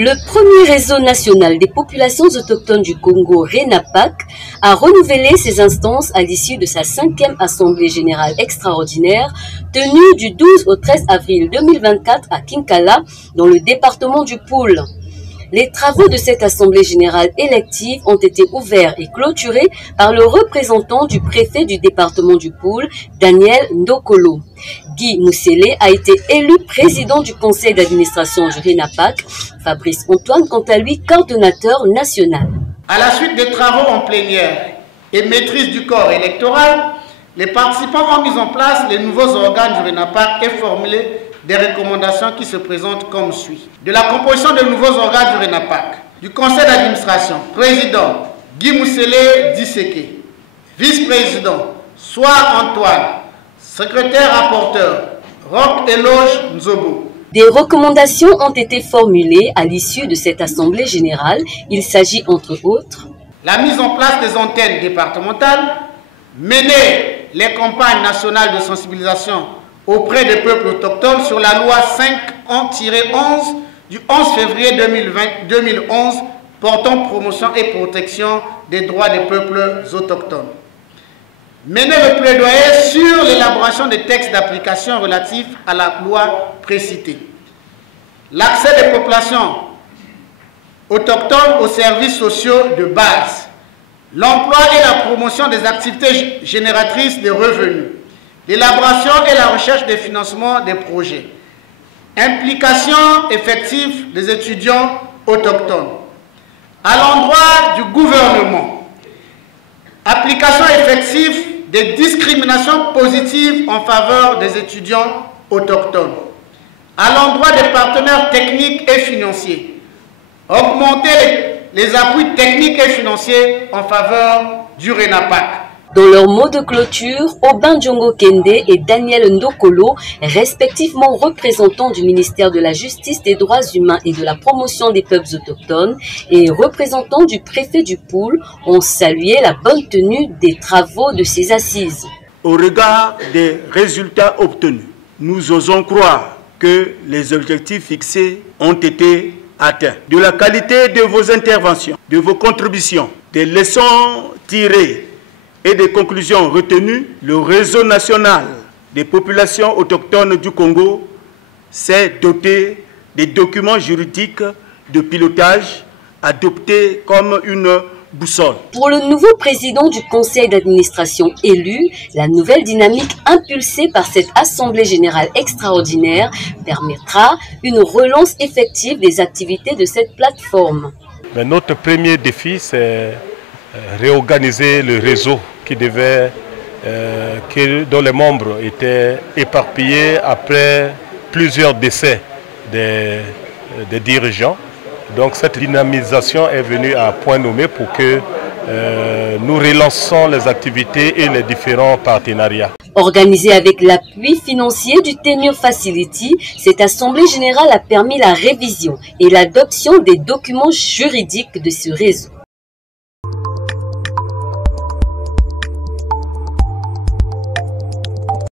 Le premier réseau national des populations autochtones du Congo, RENAPAC, a renouvelé ses instances à l'issue de sa 5e Assemblée générale extraordinaire tenue du 12 au 13 avril 2024 à Kinkala, dans le département du Poul. Les travaux de cette Assemblée générale élective ont été ouverts et clôturés par le représentant du préfet du département du Poul, Daniel Ndokolo. Guy Moussélé a été élu président du conseil d'administration du RENAPAC, Fabrice Antoine quant à lui coordonnateur national. À la suite des travaux en plénière et maîtrise du corps électoral, les participants ont mis en place les nouveaux organes du RENAPAC et formulé des recommandations qui se présentent comme suit. De la composition des nouveaux organes du RENAPAC, du conseil d'administration, président Guy Moussélé Disséké, vice-président Soir Antoine, secrétaire rapporteur Roch Eloge Nzobo. Des recommandations ont été formulées à l'issue de cette assemblée générale. Il s'agit entre autres la mise en place des antennes départementales, mener les campagnes nationales de sensibilisation auprès des peuples autochtones sur la loi 5-11 du 11 février 2011 portant promotion et protection des droits des peuples autochtones. Mener le plaidoyer sur l'élaboration des textes d'application relatifs à la loi précitée. L'accès des populations autochtones aux services sociaux de base. L'emploi et la promotion des activités génératrices de revenus. L'élaboration et la recherche des financements des projets. Implication effective des étudiants autochtones. À l'endroit du gouvernement, application effective des discriminations positives en faveur des étudiants autochtones. À l'endroit des partenaires techniques et financiers, augmenter les appuis techniques et financiers en faveur du RENAPAC. Dans leur mot de clôture, Aubin Djongo Kende et Daniel Ndokolo, respectivement représentants du ministère de la Justice, des Droits Humains et de la Promotion des Peuples autochtones et représentants du préfet du Poul, ont salué la bonne tenue des travaux de ces assises. Au regard des résultats obtenus, nous osons croire que les objectifs fixés ont été atteints. De la qualité de vos interventions, de vos contributions, des leçons tirées et des conclusions retenues, le réseau national des populations autochtones du Congo s'est doté des documents juridiques de pilotage adoptés comme une boussole. Pour le nouveau président du conseil d'administration élu, la nouvelle dynamique impulsée par cette assemblée générale extraordinaire permettra une relance effective des activités de cette plateforme. Mais notre premier défi, c'est réorganiser le réseau dont les membres étaient éparpillés après plusieurs décès des dirigeants. Donc cette dynamisation est venue à point nommé pour que nous relançons les activités et les différents partenariats. Organisée avec l'appui financier du Tenure Facility, cette assemblée générale a permis la révision et l'adoption des documents juridiques de ce réseau.